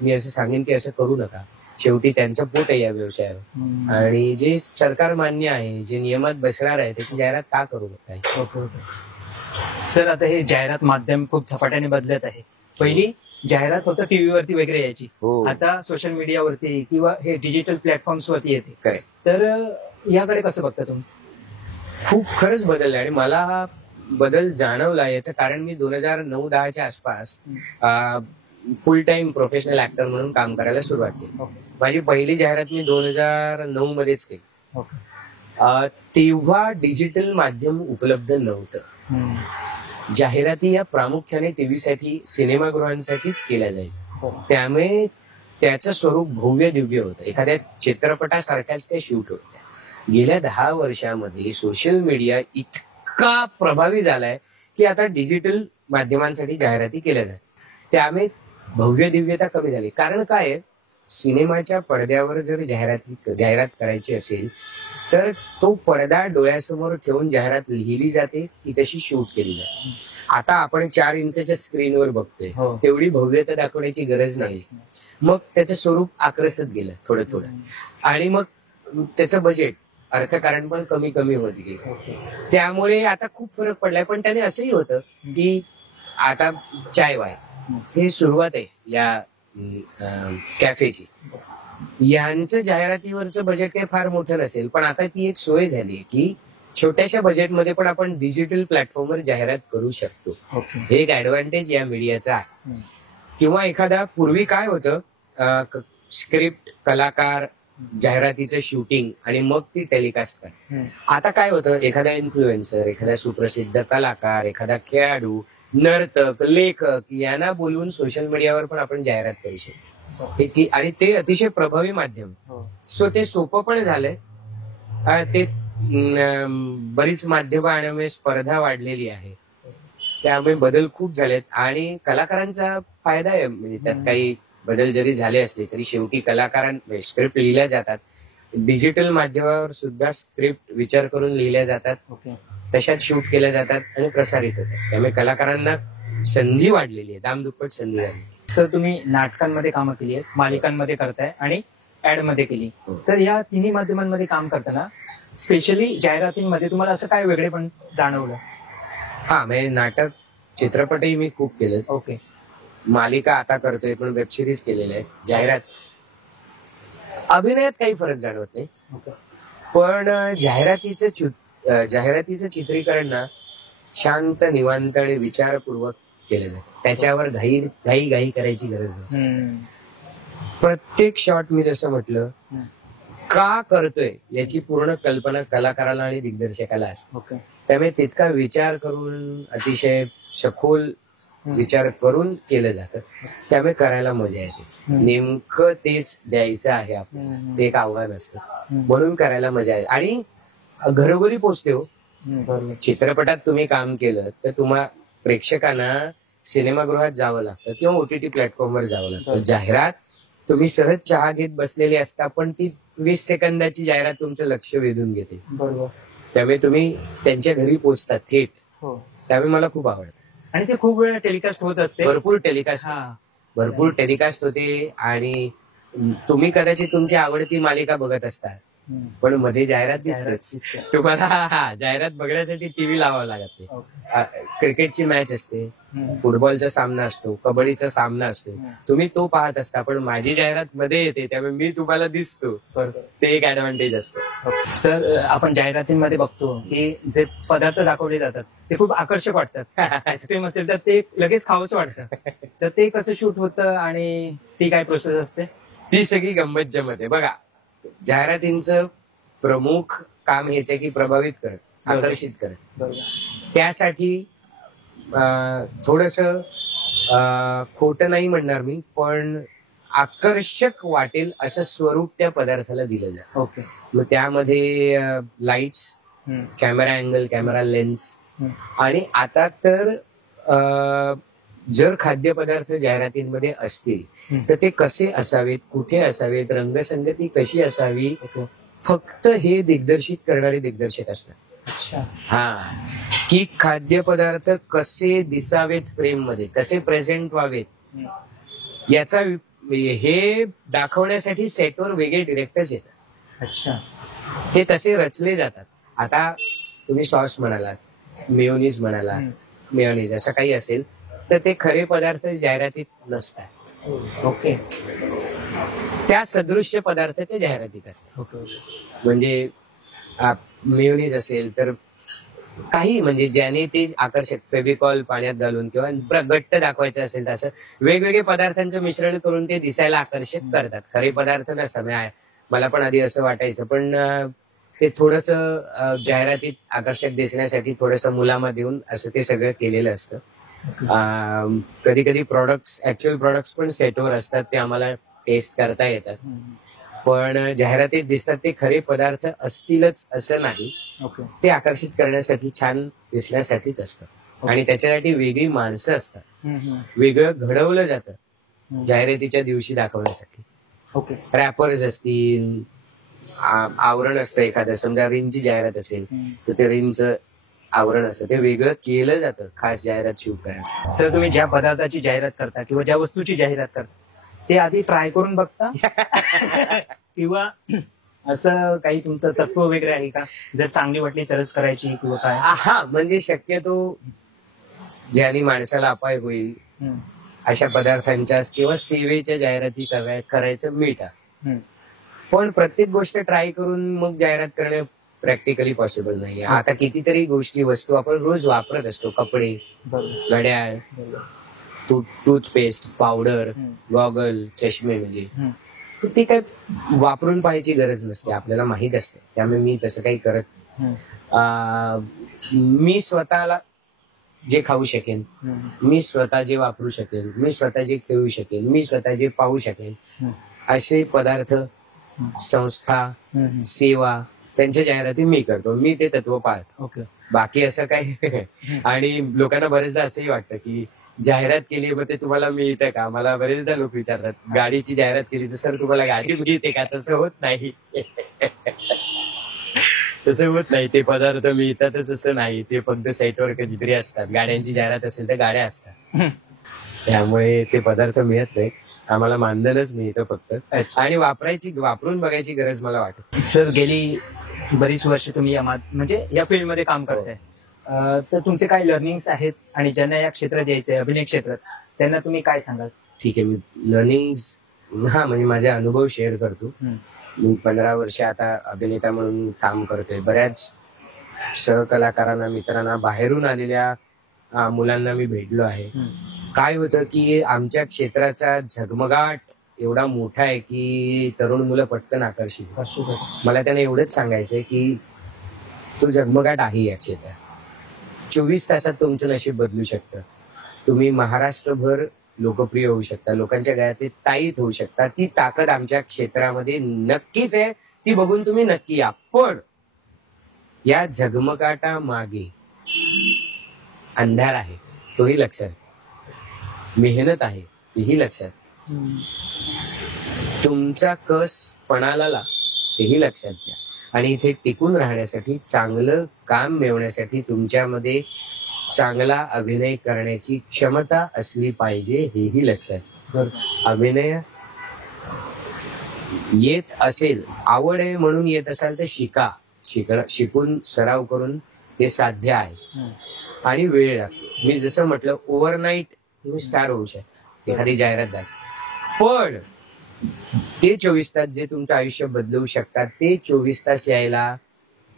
मी असं सांगेन की असं करू नका. शेवटी त्यांचं पोट आहे या व्यवसायावर आणि जे सरकार मान्य आहे, जे नियमात बसणार आहे त्याची जाहिरात का करू नका? ओके. सर, आता हे जाहिरात माध्यम खूप झपाट्याने बदलत आहे. पहिली जाहिरात फक्त टीव्हीवरती वगैरे यायची, आता सोशल मीडियावरती किंवा हे डिजिटल प्लॅटफॉर्म्स वरती येते. करेक्ट. तर याकडे कसं बघता तुम्ही? खूप खरंच बदललं आणि मला हा बदल जाणवला. याचं कारण मी 2009-10च्या आसपास फुल टाइम प्रोफेशनल ऍक्टर म्हणून काम करायला सुरुवात केली. माझी पहिली जाहिरात मी 2009 मध्येच केली. तेव्हा डिजिटल माध्यम उपलब्ध नव्हतं. जाहिराती या प्रामुख्याने टीव्हीसाठी, सिनेमागृहांसाठीच केल्या जायच्या. त्यामुळे त्याचं स्वरूप भव्य दिव्य होतं. एखाद्या चित्रपटासारख्याच त्या शूट होत्या. गेल्या 10 वर्षामध्ये सोशल मीडिया इतका प्रभावी झालाय की आता डिजिटल माध्यमांसाठी जाहिराती केल्या जातात. त्यामुळे भव्य दिव्यता कमी झाली. कारण काय आहे, सिनेमाच्या पडद्यावर जर जाहिरात करायची असेल तर तो पडदा डोळ्यासमोर ठेवून जाहिरात लिहिली जाते, ती तशी शूट केली जाते. आता आपण 4 इंचच्या स्क्रीनवर बघतोय, तेवढी भव्यता दाखवण्याची गरज नाही. मग त्याचं स्वरूप आकर्षित गेलं थोडं थोडं आणि मग त्याचं बजेट, अर्थकारण पण कमी कमी होत गेलं. त्यामुळे आता खूप फरक पडलाय. पण त्याने असंही होतं की आता चाय वाय हे सुरुवात आहे या कॅफेची. यांचं जाहिरातीवरचं बजेट काही फार मोठं नसेल, पण आता ती एक सोय झाली की छोट्याशा बजेटमध्ये पण आपण डिजिटल प्लॅटफॉर्मवर जाहिरात करू शकतो. हे एक ऍडव्हान्टेज या मीडियाचा आहे. किंवा एखादा पूर्वी काय होतं, स्क्रिप्ट, कलाकार, जाहिरातीचं शूटिंग आणि मग ती टेलिकास्ट कर. आता काय होतं, एखादा इन्फ्लुएन्सर, एखादा सुप्रसिद्ध कलाकार, एखादा खेळाडू, नर्तक, लेखक यांना बोलवून सोशल मीडियावर पण आपण जाहिरात करू शकतो. आणि ते अतिशय प्रभावी माध्यम. सो ते सोपं पण झालंय. ते बरीच माध्यमं आणल्यामुळे स्पर्धा वाढलेली आहे. त्यामुळे बदल खूप झालेत आणि कलाकारांचा फायदा आहे. म्हणजे त्यात काही बदल जरी झाले असले तरी शेवटी स्क्रिप्ट लिहिल्या जातात. डिजिटल माध्यमावर सुद्धा स्क्रिप्ट विचार करून लिहिल्या जातात, तशाच शूट केल्या जातात आणि प्रसारित होतात. त्यामुळे कलाकारांना संधी वाढलेली आहे, दामदुप्पट संधी झाली. सर, तुम्ही नाटकांमध्ये कामं केली आहेत, मालिकांमध्ये करताय आणि ऍड मध्ये केली. तर या तिन्ही माध्यमांमध्ये काम करताना स्पेशली जाहिरातींमध्ये तुम्हाला असं काय वेगळेपण जाणवलं? म्हणजे नाटक, चित्रपटही मी खूप केले. ओके. मालिका आता करतोय, पण वेब सिरीज केलेल्या आहे. जाहिरात, अभिनयात काही फरक जाणवत नाही. पण जाहिरातीचं चित्रीकरण ना शांत, निवांत आणि विचारपूर्वक केलं जातं. त्याच्यावर घाई करायची गरज नसते. प्रत्येक शॉट मी जसं म्हटलं का करतोय याची पूर्ण कल्पना कलाकाराला आणि दिग्दर्शकाला असते. त्यामुळे तितका विचार करून, अतिशय सखोल विचार करून केलं जातं. त्यामुळे करायला मजा येते. नेमकं तेच द्यायचं आहे आपण, ते एक आव्हान असतं, म्हणून करायला मजा येते आणि घरोघरी पोचते. हो, चित्रपटात तुम्ही काम केलं तर तुम्हाला प्रेक्षकांना सिनेमागृहात जावं लागतं किंवा OTT प्लॅटफॉर्मवर जावं लागतं. जाहिरात तुम्ही सहज चहा घेत बसलेली असता, पण ती 20 सेकंदाची जाहिरात तुमचं लक्ष वेधून घेते. त्यामुळे तुम्ही त्यांच्या घरी पोचता थेट. त्यामुळे मला खूप आवडतं. आणि ते खूप वेळा टेलिकास्ट होत असते. भरपूर टेलिकास्ट होते आणि तुम्ही कदाचित तुमची आवडती मालिका बघत असता, पण मध्ये जाहिरात दिसते. तुम्हाला जाहिरात बघण्यासाठी टीव्ही लावावा लागत नाही. क्रिकेटची मॅच असते, फुटबॉलचा सामना असतो, कबड्डीचा सामना असतो, तुम्ही तो पाहत असता, पण माझी जाहिरात मध्ये येते त्यामुळे मी तुम्हाला दिसतो. ते एक ऍडव्हान्टेज असतं. सर, आपण जाहिरातींमध्ये बघतो की जे पदार्थ दाखवले जातात ते खूप आकर्षक वाटतात. आईस्क्रीम असेल तर ते लगेच खावंसं वाटतं. तर ते कसं शूट होतं आणि ती काय प्रोसेस असते? ती सगळी गंमत जमत आहे. बघा, जाहिरातींचं प्रमुख काम हेच आहे की प्रभावित करत, आकर्षित करत. त्यासाठी थोडस खोटं नाही म्हणणार मी, पण आकर्षक वाटेल असं स्वरूप त्या पदार्थाला दिलं जातं. मग त्यामध्ये lights, camera angle, camera lens. आणि आता तर जर खाद्यपदार्थ जाहिरातींमध्ये असतील तर ते कसे असावेत, कुठे असावेत, रंगसंगती कशी असावी, फक्त हे दिग्दर्शित करणारे दिग्दर्शक असतात. हा, की खाद्यपदार्थ कसे दिसावेत फ्रेम मध्ये, कसे प्रेझेंट व्हावेत, याचा हे दाखवण्यासाठी सेटवर वेगळे डिरेक्टर्स येतात. ते तसे रचले जातात. आता तुम्ही सॉस म्हणालात, मेयोनीज म्हणालात, मेयोनीज असं काही असेल तर ते खरे पदार्थ जाहिरातीत नसतात. ओके, त्या सदृश्य पदार्थ ते जाहिरातीत असतात. म्हणजे मेयोनीज असेल तर काही, म्हणजे ज्याने ते आकर्षक, फेविकॉल पाण्यात घालून किंवा घट्ट दाखवायचं असेल तसं वेगवेगळे पदार्थांचं मिश्रण करून ते दिसायला आकर्षक करतात. खरे पदार्थ नसतात. मला पण आधी असं वाटायचं, पण ते थोडस जाहिरातीत आकर्षक दिसण्यासाठी थोडस मुलामा देऊन असं ते सगळं केलेलं असतं. कधी कधी ऍक्च्युअल प्रोडक्ट्स पण सेटवर असतात, ते आम्हाला टेस्ट करता येतात. पण जाहिरातीत दिसतात ते खरे पदार्थ असतीलच असं नाही. ते आकर्षित करण्यासाठी, छान दिसण्यासाठीच असतं. आणि त्याच्यासाठी वेगळी माणसं असतात, वेगळं घडवलं जातं जाहिरातीच्या दिवशी दाखवण्यासाठी. रॅपर्स असतील, आवरण असतं एखादं, समजा रिनची जाहिरात असेल तर ते रिनचं आवरण असतं, ते वेगळं केलं जातं खास जाहिरात शूट करण्यासाठी. सर, तुम्ही ज्या पदार्थाची जाहिरात करता किंवा ज्या वस्तूची जाहिरात करता ते आधी ट्राय करून बघता किंवा असं काही तुमचं तत्व वगैरे आहे का, जर चांगली वाटली तरच करायची किंवा काय? हा, म्हणजे शक्यतो ज्याने माणसाला अपाय होईल अशा पदार्थांच्या किंवा सेवेच्या जाहिराती करायचं मिळतं. पण प्रत्येक गोष्ट ट्राय करून मग जाहिरात करणं प्रॅक्टिकली पॉसिबल नाही. आता कितीतरी गोष्टी, वस्तू आपण रोज वापरत असतो, कपडे, घड्याळ, टूथपेस्ट, पावडर, गॉगल, चष्मे, म्हणजे तर ते काय वापरून पाहायची गरज नसते, आपल्याला माहित असते. त्यामुळे मी तसं काही करत. मी स्वतःला जे खाऊ शकेन, मी स्वतः जे वापरू शकेन, मी स्वतः जे खेळू शकेन, मी स्वतः जे पाहू शकेन असे पदार्थ, संस्था, सेवा, त्यांच्या जाहिराती मी करतो. मी ते तत्व पाळतो. बाकी असं काही. आणि लोकांना बरेचदा असंही वाटतं की जाहिरात केली मग ते तुम्हाला मिळतं का. मला बरेचदा लोक विचारतात, गाडीची जाहिरात केली तर सर तुम्हाला गाडी मिळते का. तसं होत नाही. तसं होत नाही. ते पदार्थ मिळतातच असं नाही, ते फक्त साईटवर कधीतरी असतात. गाड्यांची जाहिरात असेल तर गाड्या असतात, त्यामुळे ते पदार्थ मिळत नाही. आम्हाला मानधनच मिळतं फक्त. आणि वापरून बघायची गरज मला वाटत. सर, गेली बरीच वर्ष तुम्ही म्हणजे या फील्डमध्ये काम करताय, तर तुमचे काय लर्निंग्स आहेत आणि ज्यांना या क्षेत्रात यायचंय, अभिनय क्षेत्रात, त्यांना तुम्ही काय सांगाल? ठीक आहे, मी लर्निंग्स म्हणजे माझे अनुभव शेअर करतो. मी 15 वर्ष आता अभिनेता म्हणून काम करतोय. बऱ्याच सहकलाकारांना, मित्रांना, बाहेरून आलेल्या मुलांना मी भेटलो आहे. काय होतं की आमच्या क्षेत्राचा झगमगाट एवढा मोठा आहे की तरुण मुलं पटकन आकर्षित. मला त्यांना एवढंच सांगायचंय की तो झगमगाट आहे या क्षेत्रात. 24 तासात तुमचं नशीब बदलू शकतं. तुम्ही महाराष्ट्रभर लोकप्रिय होऊ शकता, लोकांच्या गळ्यात ताईत होऊ शकता. ती ताकद आमच्या क्षेत्रामध्ये नक्कीच आहे, ती बघून तुम्ही नक्की या. पण या झगमगाटा मागे अंधार आहे, तोही लक्षात. मेहनत आहे, तेही लक्षात. तुमचा कस पणाला ला, तेही लक्षात घ्या. आणि इथे टिकून राहण्यासाठी, चांगलं काम मिळवण्यासाठी तुमच्यामध्ये चांगला अभिनय करण्याची क्षमता असली पाहिजे, हेही लक्षात. अभिनय येत असेल, आवड आहे म्हणून येत असाल तर शिकून सराव करून ते साध्य आहे. आणि वेळ लागतो. मी जसं म्हटलं, ओव्हरनाईट तुम्ही स्टार होऊ शकता, एखादी जाहिरात दाखवा. पण ते 24 तास जे तुमचं आयुष्य बदलवू शकतात, ते 24 तास यायला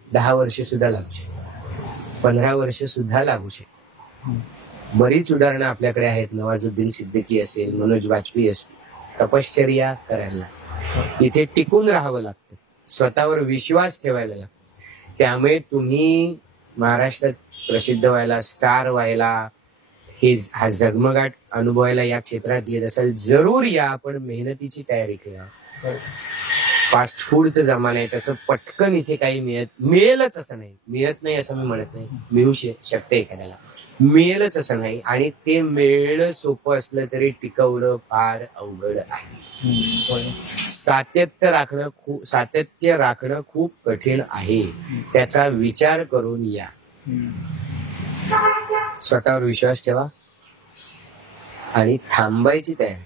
10 वर्ष सुद्धा लागू शकतात, 15 वर्ष सुद्धा लागू शकतात. बरीच उदाहरणं आपल्याकडे आहेत. नवाजुद्दीन सिद्दीकी असेल, मनोज वाजपेयी असतील. तपश्चर्या करायला लागते, इथे टिकून राहावं लागतं, स्वतःवर विश्वास ठेवायला लागतो. त्यामुळे तुम्ही महाराष्ट्रात प्रसिद्ध व्हायला, स्टार व्हायला, हा झगमगाट अनुभवायला या क्षेत्रात येत असेल, जरूर या, पण मेहनतीची तयारी करा. फास्ट फूडचं जमाना आहे, तसं पटकन इथे काही मिळेलच असं नाही, मिळत नाही असं मी म्हणत नाही, मिळू शकते एखाद्याला, मिळेलच असं नाही. आणि ते मिळणं सोपं असलं तरी टिकवणं फार अवघड आहे. सातत्य राखणं खूप कठीण आहे. त्याचा विचार करून या. स्वतःवर विश्वास ठेवा आणि थांबायची तयारी.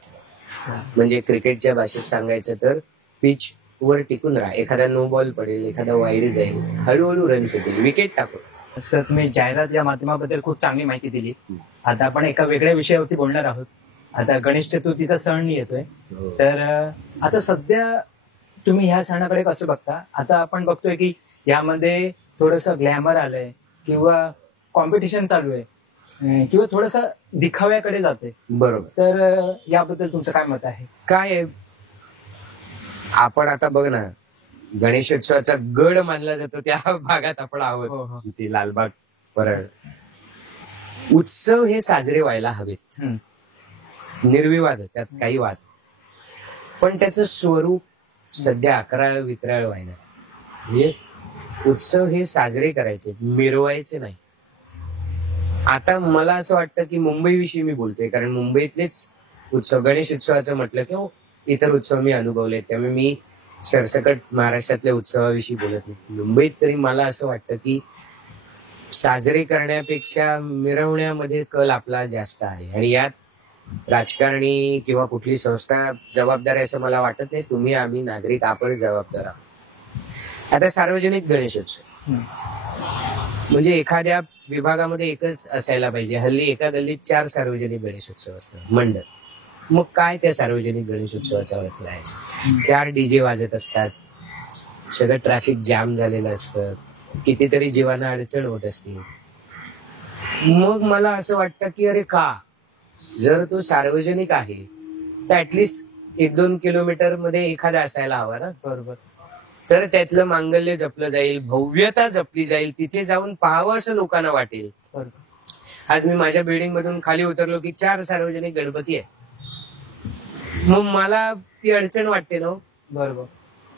म्हणजे क्रिकेटच्या भाषेत सांगायचं तर पिच वर टिकून राहा. एखादा नो बॉल पडेल, एखादा वाईड जाईल, हळूहळू रन्स येतील, विकेट टाकू. सर, तुम्ही जाहिरात या माध्यमाबद्दल खूप चांगली माहिती दिली. आता आपण एका वेगळ्या विषयावरती बोलणार आहोत. आता गणेश चतुर्थीचा सण येतोय, तर आता सध्या तुम्ही ह्या सणाकडे कसं बघता? आता आपण बघतोय की यामध्ये थोडंसं ग्लॅमर आलंय किंवा कॉम्पिटिशन चालू आहे किंवा थोडंसं दिखाव्याकडे जाते. बरोबर. तर याबद्दल तुमचं काय मत आहे? काय आहे, आपण आता बघ ना, गणेशोत्सवाचा गड मानला जातो त्या भागात आपण आहोत. इथे लालबाग परळ. उत्सव हे साजरे व्हायला हवेत, निर्विवाद, त्यात काही वाद. पण त्याचं स्वरूप सध्या अकराळ विक्राळ व्हायला. म्हणजे उत्सव हे साजरे करायचे, मिरवायचे नाही. आता मला असं वाटतं की मुंबईविषयी मी बोलतोय, कारण मुंबईतलेच उत्सव, गणेश उत्सवाचं म्हटलं की इतर उत्सव मी अनुभवले, त्यामुळे मी सरसकट महाराष्ट्रातल्या उत्सवाविषयी बोलत नाही. मुंबईत तरी मला असं वाटतं की साजरे करण्यापेक्षा मिरवण्यामध्ये कल आपला जास्त आहे. आणि यात राजकारणी किंवा कुठली संस्था जबाबदार आहे असं मला वाटत नाही. तुम्ही, आम्ही नागरिक, आपण जबाबदार आहोत. आता सार्वजनिक गणेशोत्सव म्हणजे एखाद्या विभागामध्ये एकच असायला पाहिजे. हल्ली एका गल्लीत 4 सार्वजनिक गणेशोत्सव असतात, मंडळ. मग काय त्या सार्वजनिक गणेशोत्सवाचा अर्थ आहे? 4 डीजे वाजत असतात, सगळं ट्रॅफिक जाम झालेलं असतं, कितीतरी जीवांना अडचण होत असते. मग मला असं वाटतं की अरे का, जर तो सार्वजनिक आहे तर ऍटलिस्ट 1-2 किलोमीटर मध्ये एखादा असायला हवा ना. बरोबर. तर त्यातलं मांगल्य जपलं जाईल, भव्यता जपली जाईल, तिथे जाऊन पाहावं असं लोकांना वाटेल. आज मी माझ्या बिल्डिंग मधून खाली उतरलो की 4 सार्वजनिक गणपती आहे, मग मला ती अडचण वाटते ना. बरोबर.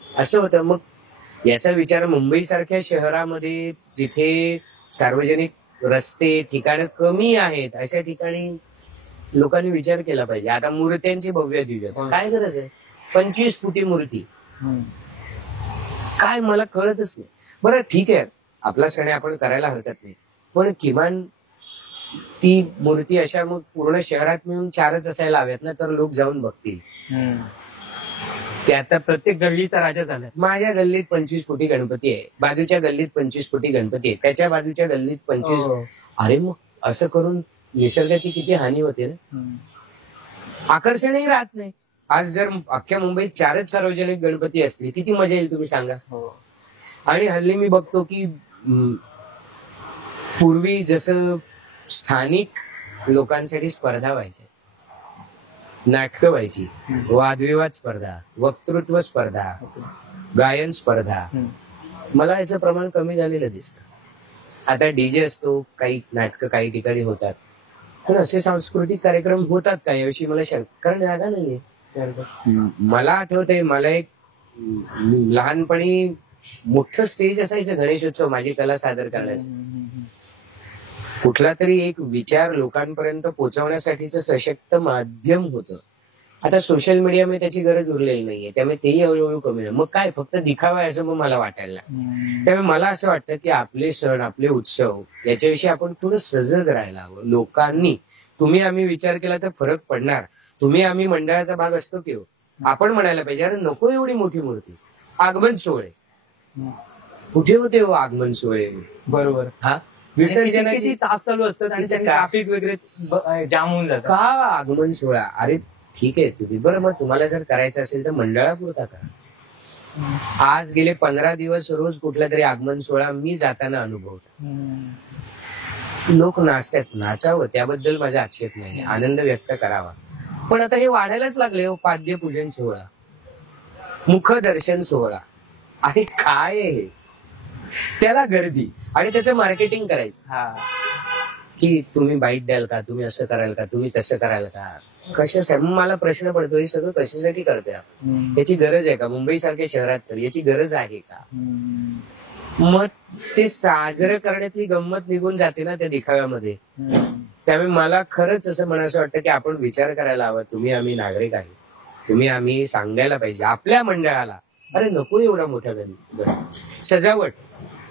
असं होतं. मग याचा विचार मुंबई सारख्या शहरामध्ये जिथे सार्वजनिक रस्ते ठिकाणं कमी आहेत अशा ठिकाणी लोकांनी विचार केला पाहिजे. आता मूर्त्यांची भव्य दिव्य काय गरज आहे? 25 फुटी मूर्ती काय, मला कळतच नाही. बरं ठीक आहे, आपला सण आपण करायला हरकत नाही, पण किमान ती मूर्ती अशा मग पूर्ण शहरात मिळून 4च असायला हव्यात ना, तर लोक जाऊन बघतील. ते आता प्रत्येक गल्लीचा राजा झालाय. माझ्या गल्लीत 25 फुटी गणपती आहे, बाजूच्या गल्लीत 25 फुटी गणपती आहे, त्याच्या बाजूच्या गल्लीत 25. अरे मग असं करून निसर्गाची किती हानी होते ना. आकर्षणही राहत नाही. आज जर अख्ख्या मुंबईत 4च सार्वजनिक गणपती असतील, किती मजा येईल तुम्ही सांगा. आणि हल्ली मी बघतो की पूर्वी जसं स्थानिक लोकांसाठी स्पर्धा व्हायच्या, नाटकं व्हायची, वादविवाद स्पर्धा, वक्तृत्व स्पर्धा, गायन स्पर्धा, मला याचं प्रमाण कमी झालेलं दिसतं. आता डीजे असतो, काही नाटकं काही ठिकाणी होतात, पण असे सांस्कृतिक कार्यक्रम होतात का याविषयी मला कारण जागा नाहीये. मला आठवतंय, मला एक लहानपणी मोठं स्टेज असायचं गणेशोत्सव माझी कला सादर करण्यासाठी. कुठला तरी एक विचार लोकांपर्यंत पोहोचवण्यासाठीचं सशक्त माध्यम होतं. आता सोशल मीडियामध्ये त्याची गरज उरलेली नाहीये, त्यामुळे तेही हळूहळू कमी आहे. मग काय फक्त दिखावा आहे असं मग मला वाटायला. त्यामुळे मला असं वाटतं की आपले सण, आपले उत्सव याच्याविषयी आपण थोडं सजग राहायला हवं. लोकांनी, तुम्ही आम्ही विचार केला तर फरक पडणार. तुम्ही आम्ही मंडळाचा भाग असतो की हो, आपण म्हणायला पाहिजे अरे नको एवढी मोठी मूर्ती. आगमन सोहळे कुठे होते हो आगमन सोहळे? बरोबर. हा, विसर्जनाची तास चालू असतात आणि ट्रॅफिक वगैरे जाम होऊन जातं. का आगमन सोहळा? अरे ठीक आहे तुम्ही, बरं मग तुम्हाला जर करायचं असेल तर मंडळापुरता करा. आज गेले 15 दिवस रोज कुठला तरी आगमन सोहळा मी जाताना अनुभवतो. लोक नाचतात, नाचावं, त्याबद्दल माझा आक्षेप नाही, आनंद व्यक्त करावा. पण आता हे वाढायलाच लागले हो. पाद्यपूजन सोहळा, मुखदर्शन सोहळा, अरे काय आहे? त्याला गर्दी आणि त्याचं मार्केटिंग करायचं की तुम्ही बाईट द्याल का, तुम्ही असं कराल का, तुम्ही तसं कराल का. कशासाठी मला प्रश्न पडतो, हे सगळं कशासाठी करतोय आपण? याची गरज आहे का? मुंबई सारख्या शहरात तर याची गरज आहे का? मग ते साजरं करण्यातली गंमत निघून जाते ना त्या दिखाव्यामध्ये. त्यामुळे मला खरंच असं म्हणायचं वाटतं की आपण विचार करायला हवा. तुम्ही आम्ही नागरिक आहे, तुम्ही आम्ही सांगायला पाहिजे आपल्या मंडळाला, अरे नको एवढा मोठा गणपती. सजावट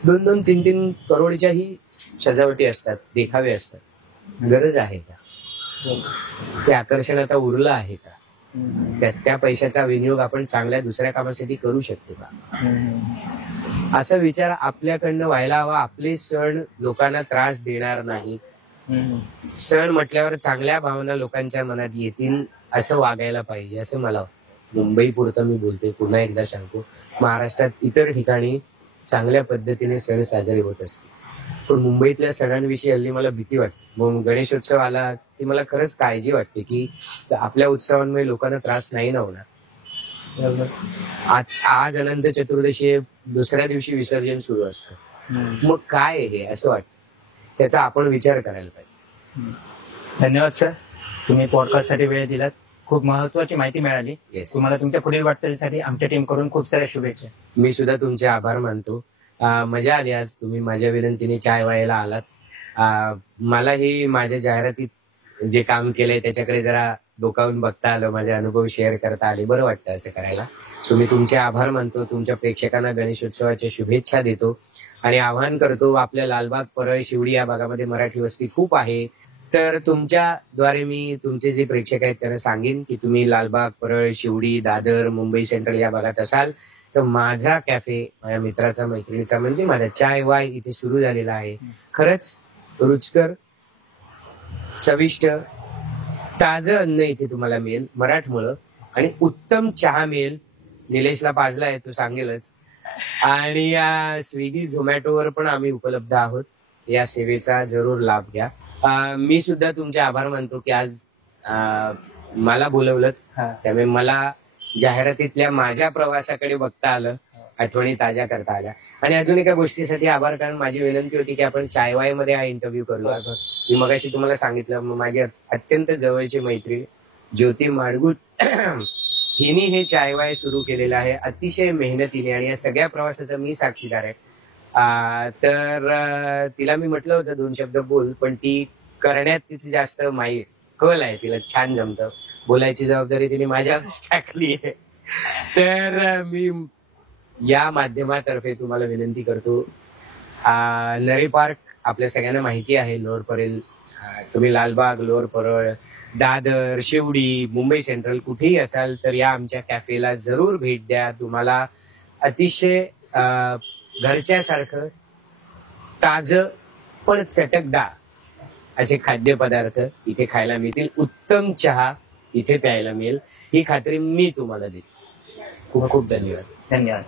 2-2, 3-3 करोडच्याही सजावटी असतात, देखावे असतात. गरज आहे का? ते आकर्षण आता उरलं आहे का? त्या पैशाचा विनियोग आपण चांगल्या दुसऱ्या कामासाठी करू शकतो का? असा विचार आपल्याकडनं व्हायला हवा. आपले सण लोकांना त्रास देणार नाही. सण म्हटल्यावर चांगल्या भावना लोकांच्या मनात येतील असं वागायला पाहिजे, असं मला वाटतं. मुंबई पुरतं मी बोलते, पुन्हा एकदा सांगतो, महाराष्ट्रात इतर ठिकाणी चांगल्या पद्धतीने सण साजरे होत असते, पण मुंबईतल्या सणांविषयी हल्ली मला भीती वाटते. मग गणेशोत्सव आला की मला खरंच काळजी वाटते की आपल्या उत्सवांमुळे लोकांना त्रास नाही ना होणार. आज अनंत चतुर्दशी आहे, दुसऱ्या दिवशी विसर्जन सुरू असतं. मग काय आहे हे, असं वाटतं. त्याचा आपण विचार करायला पाहिजे. धन्यवाद सर, तुम्ही पॉडकास्टसाठी वेळ दिलात. खूप महत्वाची माहिती मिळाली. Yes. तुम्हाला तुमच्या पुढील वाटचालीसाठी आमच्या टीम कडून खूप साऱ्या शुभेच्छा. मी सुद्धा तुमचे आभार मानतो. मजा आली आज तुम्ही माझ्या विनंतीने चाय वायाला आलात. मलाही माझ्या जाहिरातीत जे काम केलंय त्याच्याकडे जरा डोकावून बघता आलं, माझे अनुभव शेअर करता आले. बरं वाटतं असं करायला. सो मी तुमचे आभार मानतो. तुमच्या प्रेक्षकांना गणेशोत्सवाच्या शुभेच्छा देतो आणि आवाहन करतो, आपल्या लालबाग, परळ, शिवडी या भागामध्ये मराठी वस्ती खूप आहे. तर तुमच्याद्वारे मी तुमचे जे प्रेक्षक आहेत त्यांना सांगेन की तुम्ही लालबाग, परळ, शिवडी, दादर, मुंबई सेंट्रल या भागात असाल तर माझा कॅफे, माझ्या मित्राचा, मैत्रिणीचा, म्हणजे माझा चाय वाय इथे सुरू झालेला आहे. खरंच रुचकर, चविष्ट, ताजं अन्न इथे तुम्हाला मिळेल मराठमोळं, आणि उत्तम चहा मिळेल. निलेशला पाजला आहे, तो सांगेलच. आणि स्विगी, झोमॅटोवर पण आम्ही उपलब्ध आहोत. या सेवेचा जरूर लाभ घ्या. मी सुद्धा तुमचे आभार मानतो की आज मला बोलवलंच. त्यामुळे मला जाहिरातीतल्या माझ्या प्रवासाकडे बघता आलं, आठवणी ताज्या करता आल्या. आणि अजून एका गोष्टीसाठी आभार, कारण माझी विनंती होती की आपण चायवाय मध्ये हा इंटरव्ह्यू करूया. मी मगाशी तुम्हाला सांगितलं, माझी अत्यंत जवळची मैत्रीण ज्योती माडगुट हिने हे चायवाय सुरू केलेलं आहे अतिशय मेहनतीने, आणि या सगळ्या प्रवासाचा मी साक्षीदार आहे. तर तिला मी म्हटलं होतं 2 शब्द बोल, पण ती करण्यात तिची जास्त कल आहे, तिला छान जमतं. बोलायची जबाबदारी तिने माझ्यावरच टाकली आहे. तर मी या माध्यमातर्फे तुम्हाला विनंती करतो, नरी पार्क आपल्या सगळ्यांना माहिती आहे, लोअर परेल. तुम्ही लालबाग, लोअर परळ, दादर, शिवडी, मुंबई सेंट्रल कुठेही असाल तर या आमच्या कॅफेला जरूर भेट द्या. तुम्हाला अतिशय घरच्यासारखं ताजं पण चटकदार असे खाद्यपदार्थ इथे खायला मिळतील. उत्तम चहा इथे प्यायला मिळेल, ही खात्री मी तुम्हाला देतो. खूप खूप धन्यवाद. धन्यवाद.